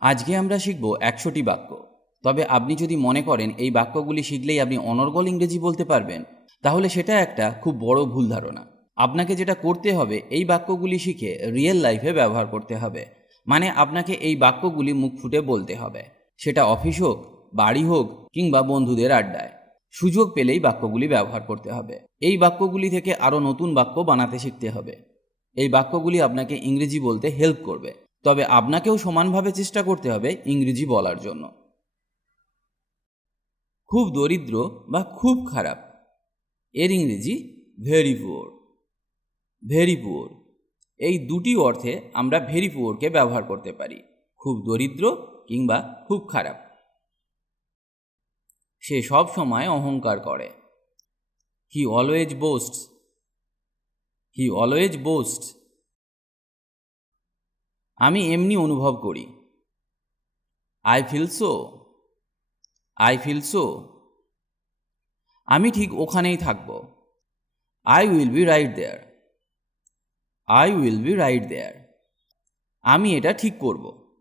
আজকে আমরা শিখব ১০০টি বাক্য। তবে আপনি যদি মনে করেন এই বাক্যগুলি শিখলেই আপনি অনর্গল ইংরেজি বলতে পারবেন, তাহলে সেটা একটা খুব বড় ভুল ধারণা। আপনাকে যেটা করতে হবে, এই বাক্যগুলি শিখে রিয়েল লাইফে ব্যবহার করতে হবে। মানে আপনাকে এই বাক্যগুলি মুখ ফুটে বলতে হবে, সেটা অফিস হোক, বাড়ি হোক কিংবা বন্ধুদের আড্ডায়। সুযোগ পেলেই বাক্যগুলি ব্যবহার করতে হবে। এই বাক্যগুলি থেকে আরও নতুন বাক্য বানাতে শিখতে হবে। এই বাক্যগুলি আপনাকে ইংরেজি বলতে হেল্প করবে, তবে আপনাকেও সমানভাবে চেষ্টা করতে হবে ইংরেজি বলার জন্য। খুব দরিদ্র বা খুব খারাপ, এর ইংরেজি ভেরি পুয়ার। ভেরি পুয়ার, এই দুটি অর্থে আমরা ভেরি পুয়ারকে ব্যবহার করতে পারি, খুব দরিদ্র কিংবা খুব খারাপ। সে সব সময় অহংকার করে। He always boasts. He always boasts. আমি এমনি অনুভব করি। I feel so. I feel so. আমি ঠিক ওখানেই থাকব। I will be right there. I will be right there. আমি এটা ঠিক করব।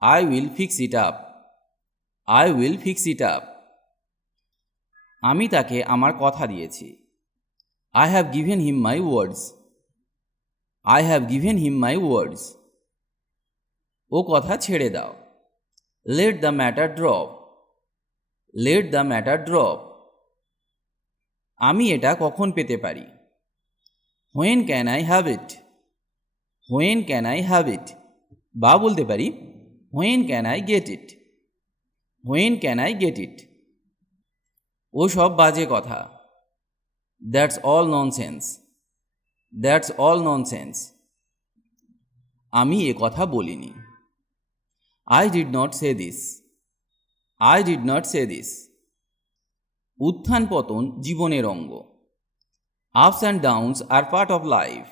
I will fix it up. I will fix it up. আমি তাকে আমার কথা দিয়েছি। I have given him my words. I have given him my words. ও কথা ছেড়ে দাও। Late the matter drop. Let the matter drop. আমি এটা কখন পেতে পারি? When can I have it? When can I have it? বা বলতে পারি, when can I get it? When can I get it? ও সব বাজে কথা। That's all nonsense. That's all nonsense. আমি এ কথা বলিনি। I did not say this. I did not say this. উত্থান পতন জীবনের অঙ্গ। Ups and downs are part of life.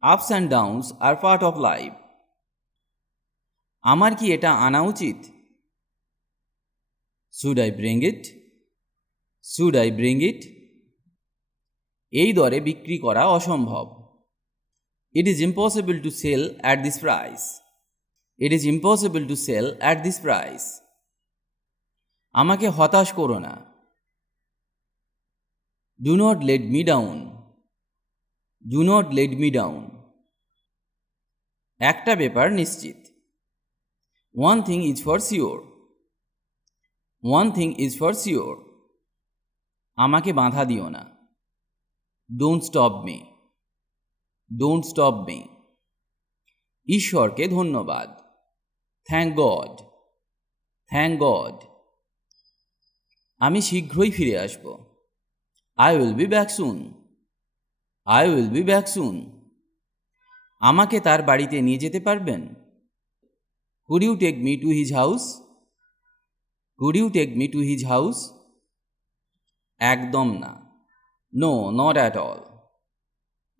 আপস and downs are part of life. আমার কি এটা আনা উচিত? Should I bring it? Should I bring it? এই দরে বিক্রি করা অসম্ভব। It is impossible to sell at this price. It is impossible to sell at this price. আমাকে হতাশ করো না। Do not let me down. Do not let me down. একটা ব্যাপার নিশ্চিত। One thing is for sure. One thing is for sure. আমাকে বাধা দিও না। Don't stop me. Don't stop me. ঈশ্বরকে ধন্যবাদ। Thank God. Thank God. আমি শীঘ্রই ফিরে আসব। I will be back soon. I will be back soon. আমাকে তার বাড়িতে নিয়ে যেতে পারবেন? Could you take me to his house? Could you take me to his house? একদম না। No, not at all.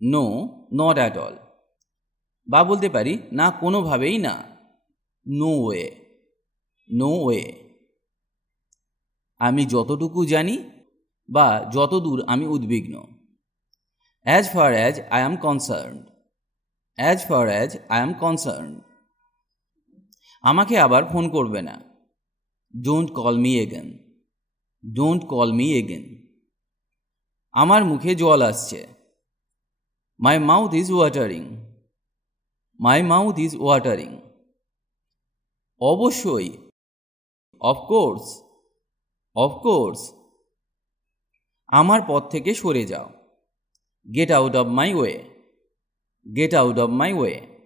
No, not at all. বা বলতে পারি, না কোনোভাবেই না। No way. No way. আমি যতটুকু জানি বা যতদূর আমি উদ্বিগ্ন। As far as I am concerned. As far as I am concerned. আমাকে আবার ফোন করবে না। Don't call me again. Don't call me again. আমার মুখে জল আসছে। মাই mouth is watering. My mouth is watering. অবশ্যই। অফকোর্স। অফকোর্স। আমার পথ থেকে সরে যাও। Get out of my way. Get out of my way.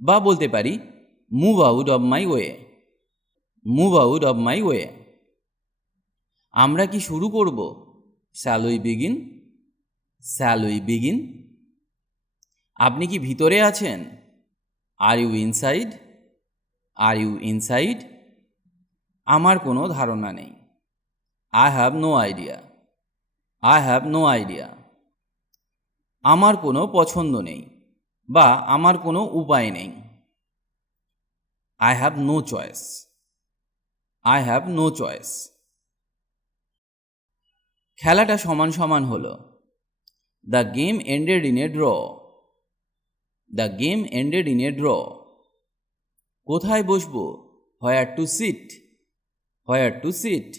বা বলতে পারি, move out of my way. Move out of my way. আমরা কি শুরু করব? Shall we begin? Shall we begin? আপনি কি ভিতরে আছেন? Are you inside? Are you inside? আমার কোনো ধারণা নেই। I have no idea. I have no idea. আমার কোনো পছন্দ নেই বা আমার কোনো উপায় নেই। I have no choice. I have no choice. খেলাটা সমান সমান হলো। The game ended in a draw. The game ended in a draw. কোথায় বসবো? হোয়ার to sit, where to sit.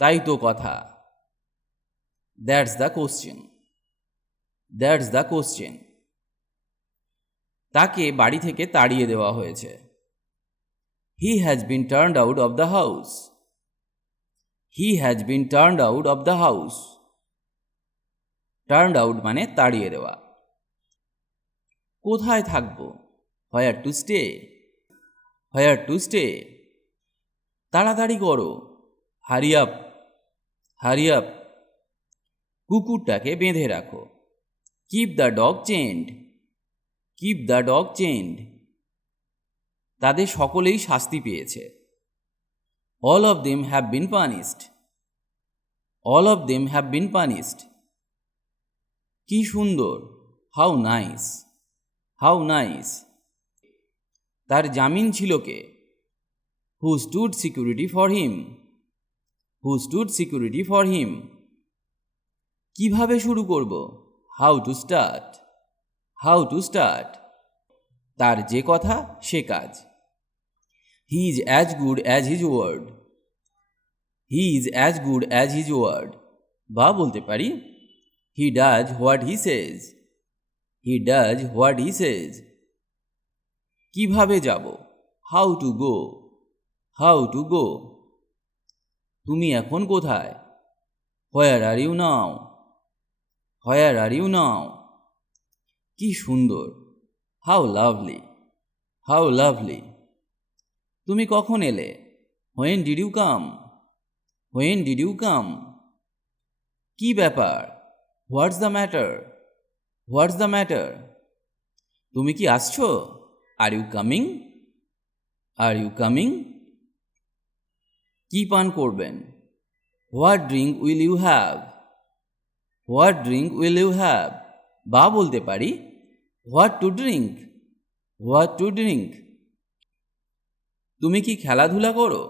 তাই তো কথা। That's the question, that's the question. তাকে বাড়ি থেকে তাড়িয়ে দেওয়া হয়েছে। He has been turned out of the house, he has been turned out of the house. Turned out মানে তাড়িয়ে দেওয়া। কোথায় থাকবো? Where to stay, where to stay. তাড়াতাড়ি করো, হারি আপ, হারি আপ। কুকুরটাকে বেঁধে রাখো। Keep the dog chained, keep the dog chained. তাদের সকলেই শাস্তি পেয়েছে। All of them have been punished, all of them have been punished. কি সুন্দর, হাউ নাইস, হাউ নাইস। তার জামিন ছিল কে? Who stood security for him, who stood security for him. কিভাবে শুরু করব? How to start, how to start. তার যে কথা সে কাজ। He is as good as his word, he is as good as his word. বা বলতে পারি he does what he says, he does what he says. কিভাবে যাব? How to go, how to go. তুমি এখন কোথায়? Where are you now, where are you now. কি সুন্দর, হাউ লাভলি, হাউ লাভলি। তুমি কখন এলে? When did you come, when did you come. কি ব্যাপার? What's the matter, what's the matter. তুমি কি আসছো? Are you coming, are you coming. কি পান করবেন? What drink will you have, what drink will you have. বা বলতে পারি what to drink, what to drink. তুমি কি খেলাধুলা করো?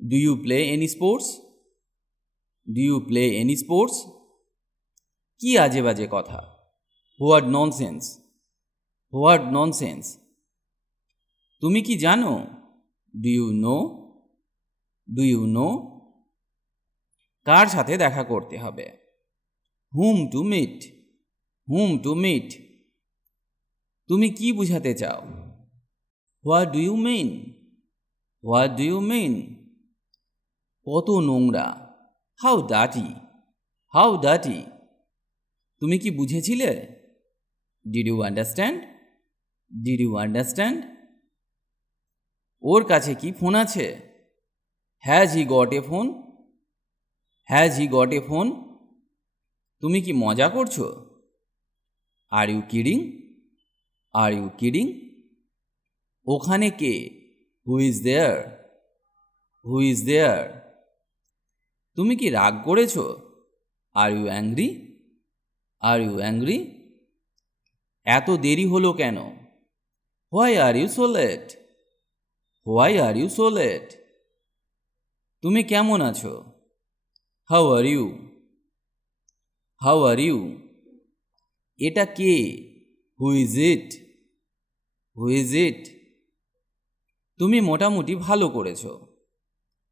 Do you play any sports, do you play any sports. কি আজে বাজে কথা, হোয়াট ননসেন্স, হোয়াট ননসেন্স। তুমি কি জানো? Do you know, do you know. কার সাথে দেখা করতে হবে? Whom to meet, whom to meet. তুমি কি বুঝাতে চাও? What do you mean, what do you mean. কত নোংরা, হাউ ডাটি, হাউ ডাটি। তুমি কি বুঝেছিলে? Did you understand, did you understand. ওর কাছে কি ফোন আছে? Has he got a phone, has he got a phone. তুমি কি মজা করছো? Are you kidding, R you kidding. ওখানে কে? Who is there, who is there. তুমি কি রাগ করেছো? Are you angry, are you angry. এত দেরি হলো কেন? Why are you so late, why are you so late. তুমি কেমন আছো? How are you, how are you. এটা কে? Who is it, who is it. তুমি মোটামুটি ভালো করেছো।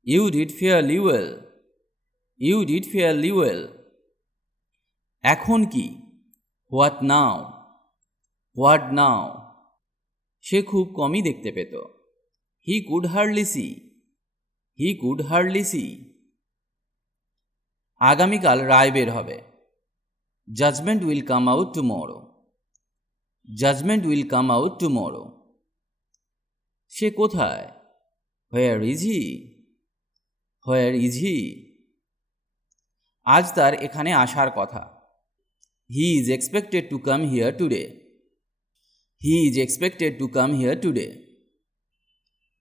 You did fairly well, you did fairly well. এখন কি? হোয়াট নাও, হোয়াট নাও। সে খুব কমই দেখতে পেত। He could hardly see, he could hardly see. আগামীকাল রায় বের হবে। Judgement will come out tomorrow, judgement will come out tomorrow. সে কোথায়? Where is he, where is he. আজ তার এখানে আসার কথা। He is expected to come here today, he is expected to come here today.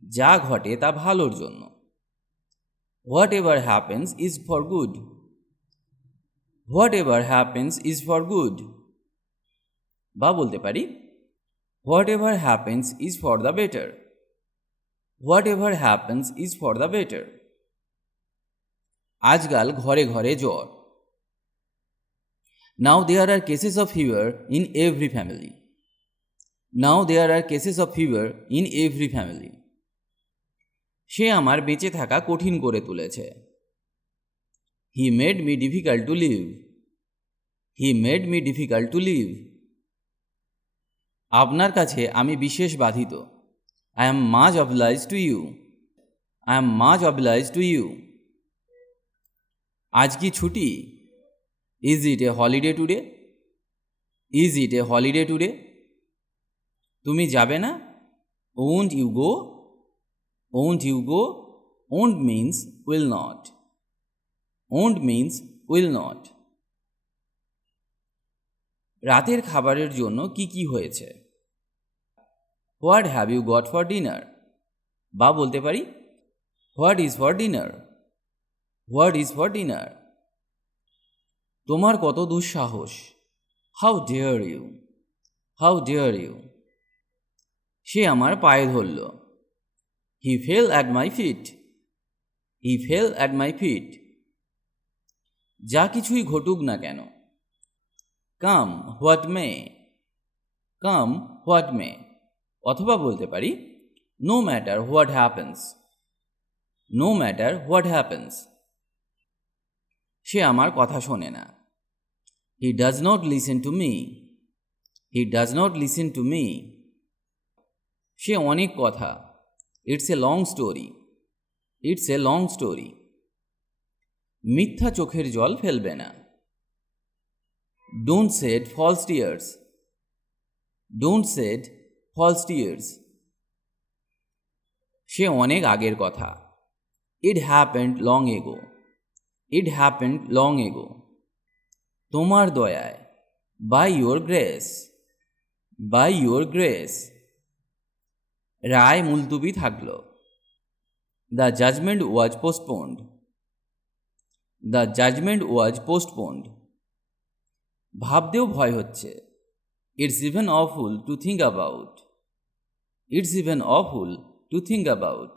যা ঘটে তা ভালোর জন্য। Whatever happens is for good, whatever happens is for good. বা বলতে পারি whatever happens is for the better, whatever happens is for the better. আজকাল ঘরে ঘরে জ্বর। Now there are cases of fever in every family, Now there are cases of fever in every family. সে আমার বেঁচে থাকা কঠিন করে তুলেছে। He made me difficult to live. He made me difficult to live. আপনার কাছে আমি বিশেষ বাধিত। I am much obliged to you. I am much obliged to you. আজ কি ছুটি? Is it a holiday today? Is it a holiday today? তুমি যাবে না? Won't you go? Won't you go? Won't means will not. Won't means will not. রাতের খাবারের জন্য কি কি হয়েছে? What have you got for dinner? বা বলতে পারি What is for dinner? What is for dinner? তোমার কত দুঃসাহস? How dare you? How dare you? সে আমার পায়ে ধরল। He fell at my feet. He fell at my feet. যা কিছুই ঘটুক না কেন। Come what may. Come what may. অথবা বলতে পারি No matter what happens. No matter what happens. সে আমার কথা শোনে না। He does not listen to me. He does not listen to me. সে অনেক কথা। It's a long story. It's a long story. মিথ্যা চোখের জল ফেলবে না। Don't shed false tears. Don't shed false tears. সে অনেক আগের কথা। It happened long ago. It happened long ago. তোমার দয়ায়। By your grace. By your grace. রায় মুলতুবি থাকল। The judgment was postponed. The judgment was postponed. ভাবতেও ভয় হচ্ছে। It's even awful to think about. It's even awful to think about.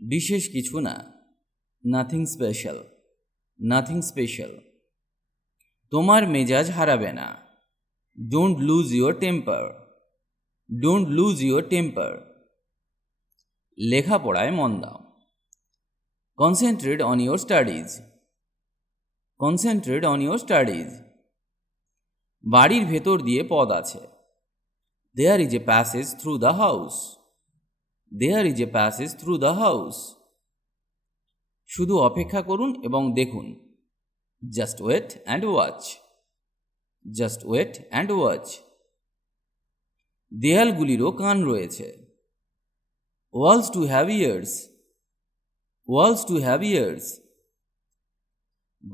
বিশেষ কিছু না। Nothing special. Nothing special. তোমার মেজাজ হারাবে না। Don't lose your temper. Don't lose your temper. লেখাপড়ায় মন দাও। Concentrate on your studies. Concentrate on your studies. বাড়ির ভেতর দিয়ে পথ আছে। There is a passage through the house. There is a passage through the house. শুধু অপেক্ষা করুন এবং দেখুন। Just wait and watch. Just wait and watch. দেয়ালগুলিরও কান রয়েছে। Walls to have ears. Walls to have ears.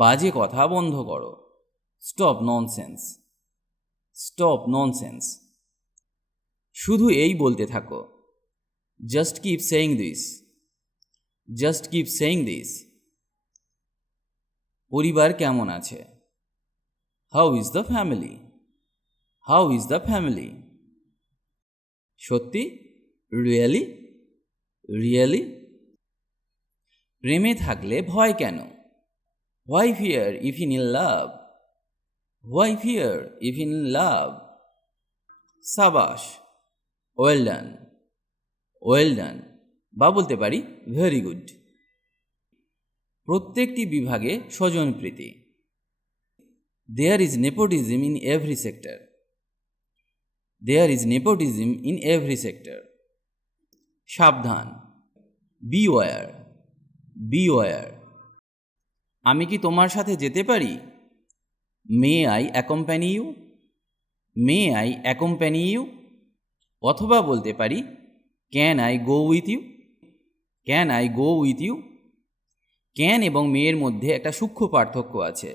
বাজে কথা বন্ধ করো। Stop nonsense. Stop nonsense. শুধু এই বলতে থাকো। Just keep saying this. Just keep saying this. পরিবার কেমন আছে? How is the family? How is the family? সত্যি? Really? Really? প্রেমে থাকলে ভয় কেন? Why fear if in love? Why fear if in love? সাবাস। Well done. Well done. বা বলতে পারি ভেরি গুড। প্রত্যেকটি বিভাগে স্বজনপ্রীতি। There is nepotism in every sector. There is nepotism in every sector. সাবধান। Beware. Beware. আমি কি তোমার সাথে যেতে পারি? May I accompany you? May I accompany you? অথবা বলতে পারি Can I go with you? Can I go with you? Can এবং মেয়ের মধ্যে একটা সূক্ষ্ম পার্থক্য আছে।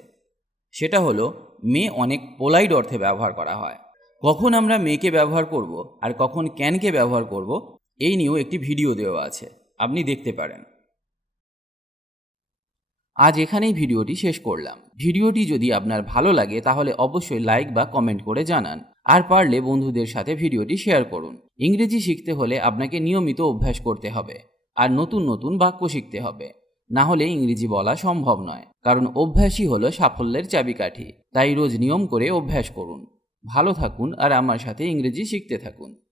সেটা হলো মেয়ে অনেক পোলাইট অর্থে ব্যবহার করা হয়। কখন আমরা মেয়েকে ব্যবহার করব আর কখন ক্যানকে ব্যবহার করব এই নিয়েও একটি ভিডিও দেওয়া আছে, আপনি দেখতে পারেন। আজ এখানেই ভিডিওটি শেষ করলাম। ভিডিওটি যদি আপনার ভালো লাগে তাহলে অবশ্যই লাইক বা কমেন্ট করে জানান, আর পারলে বন্ধুদের সাথে ভিডিওটি শেয়ার করুন। ইংরেজি শিখতে হলে আপনাকে নিয়মিত অভ্যাস করতে হবে আর নতুন নতুন বাক্য শিখতে হবে, না হলে ইংরেজি বলা সম্ভব নয়। কারণ অভ্যাসই হলো সাফল্যের চাবিকাঠি। তাই রোজ নিয়ম করে অভ্যাস করুন। ভালো থাকুন আর আমার সাথে ইংরেজি শিখতে থাকুন।